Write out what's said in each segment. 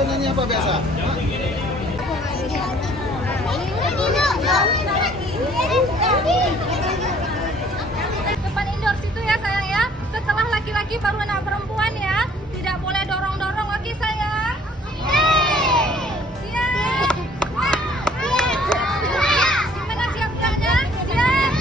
Biasa nyanyi apa biasa? Depan indoor situ ya sayang ya. Setelah laki-laki baru anak perempuan ya. Tidak boleh dorong-dorong, oke sayang? Siap. Gimana siap geraknya? Siap.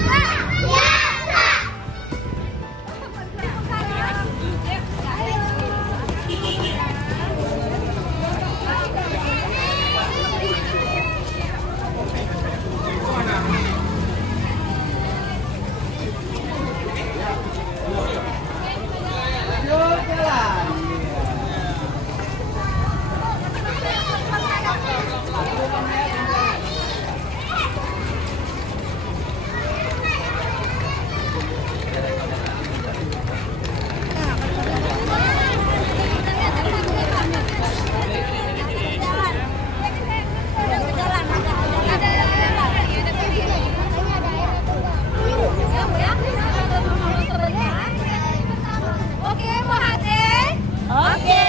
Oke, mau hati? Oke.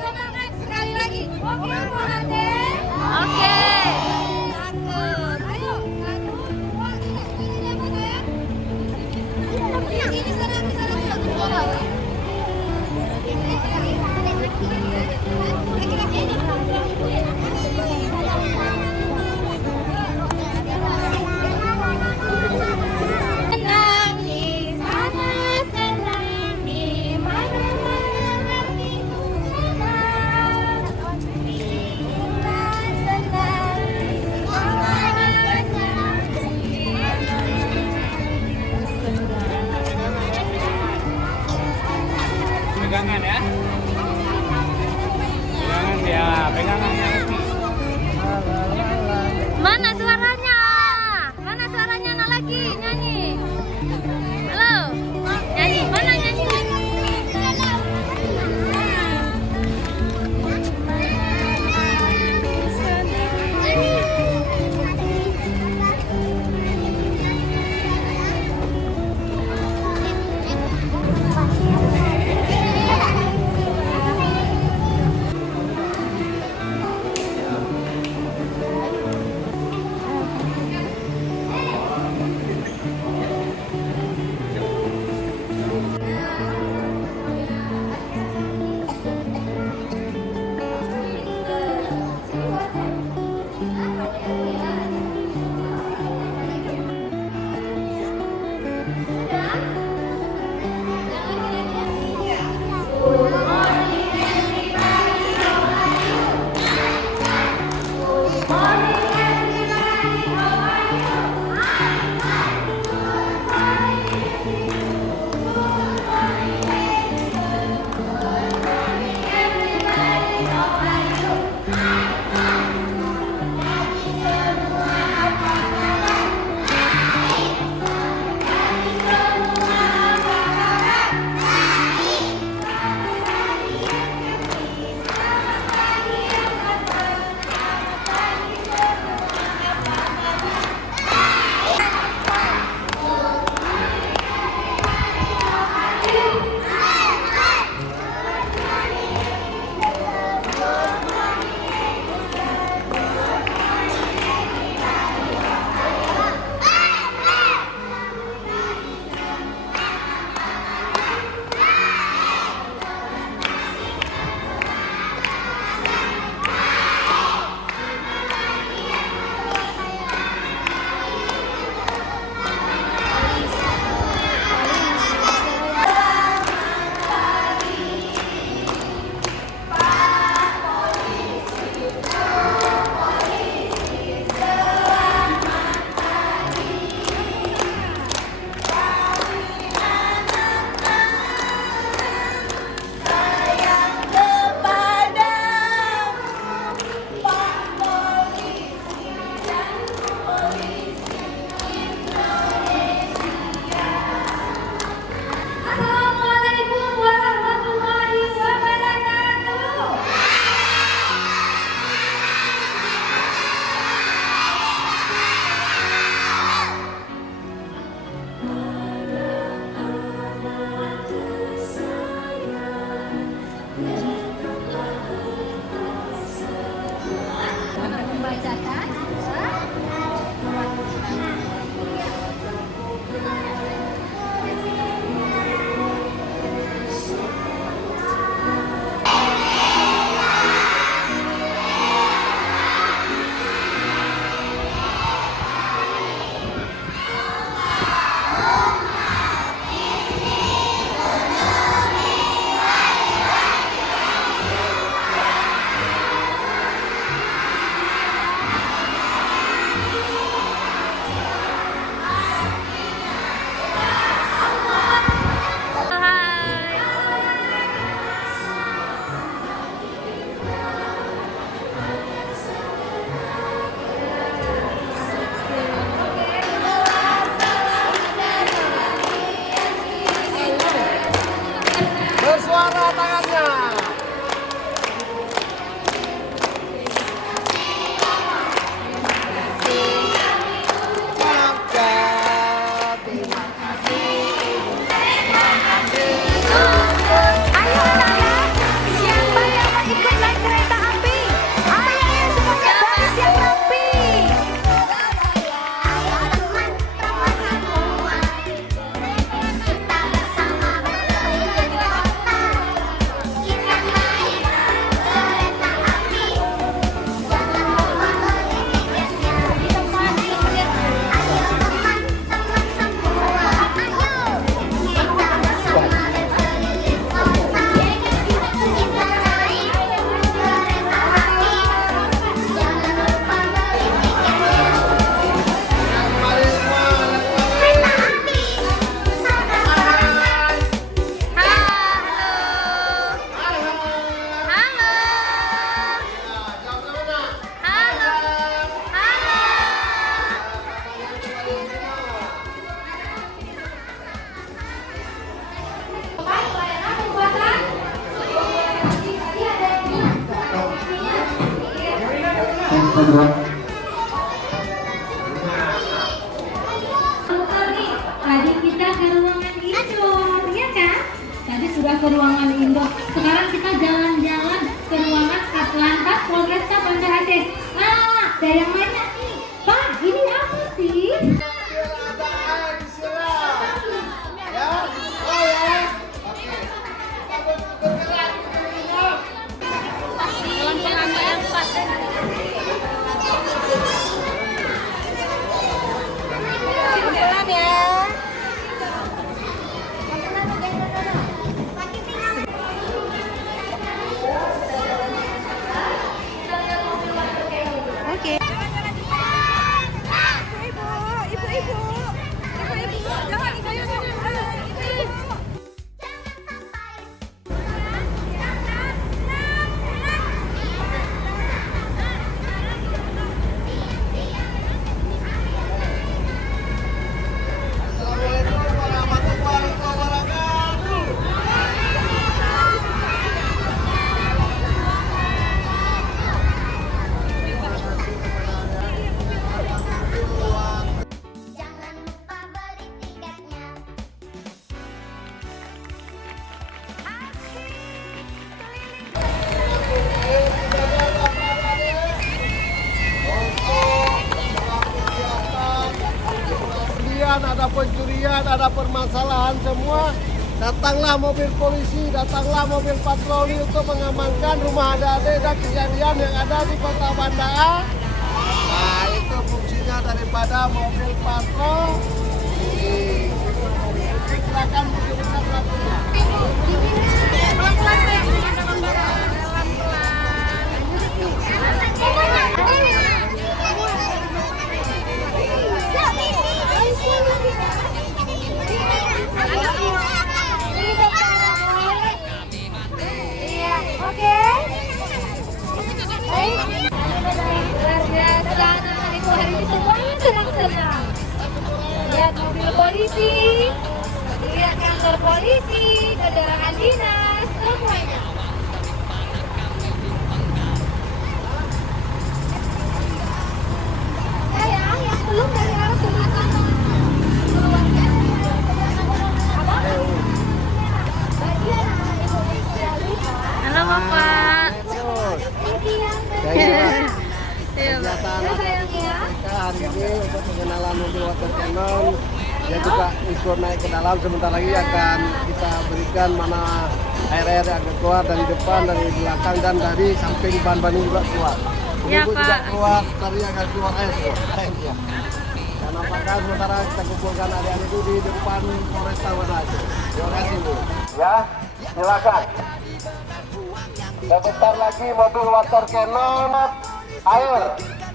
Semangat sekali lagi. Oke, mau hati? Oke. Cakep. Ayo, 1, 2, 3. Ini apa sayang? Ini sana, satu bola. Senang di sana, senang di mana-mana hatiku senang. Senang di mana-mana Pegangan ya. Pegangan ya, pegangannya. Mana suaranya? Mana suaranya anak lagi nyanyi? Halo, nyanyi. Mana nyanyi? kebakaran, ada pencurian, ada permasalahan semua, datanglah mobil polisi, datanglah mobil patroli untuk mengamankan rumah adik-adik dan kejadian yang ada di Kota Banda. Nah, itu fungsinya daripada mobil patrol. Silakan bagaimana lakunya. Lihat mobil polisi, lihat kantor polisi, kendaraan dinas, semuanya. Sayang, yang belum dari arah selatan keluarnya apa? Bagian Indonesia 5. Halo Bapak. Ini yang Kegiatan sayang ya. kita hari ini untuk pengenalan mobil water cannon. Dia juga ikut naik ke dalam, sebentar lagi akan kita berikan mana air-air yang agak keluar dari depan, dari belakang, dan dari samping ban-ban ini juga keluar. Ya, Ibu juga Pak. keluar, tadi akan keluar air. Ya. Dan apakah sementara kita kumpulkan adik-adik itu di depan Polresta Manado. Terima kasih Bu. Ya, silakan. Sebentar lagi mobil water cannon air.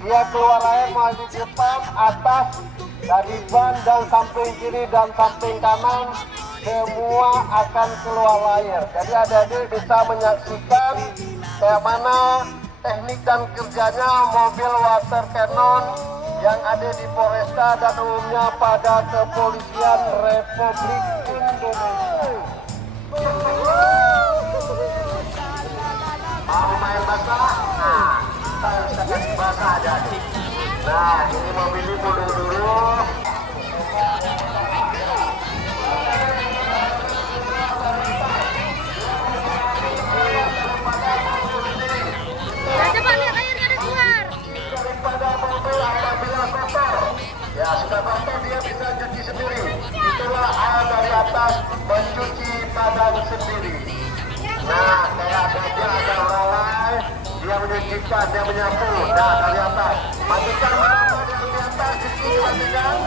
Dia keluar air melalui depan, atas, dari ban dan samping kiri dan samping kanan semua akan keluar air. Jadi adik-adik bisa menyaksikan kayak mana teknik dan kerjanya mobil water cannon yang ada di Polresta dan umumnya pada Kepolisian Republik Indonesia. Mau main basah? Nah, kita kasih basah aja. Nah, ini mobil ini mundur dulu. Coba lihat airnya ada keluar. Daripada mobil apabila kotor, ya sudah kotor dia bisa cuci sendiri. Itulah air dari atas mencuci badan sendiri. Nah, kayak ada orang lain, dia menyucikan, dia menyapu. Nah, dari atas, matikan apa di atas, cuci, matikan.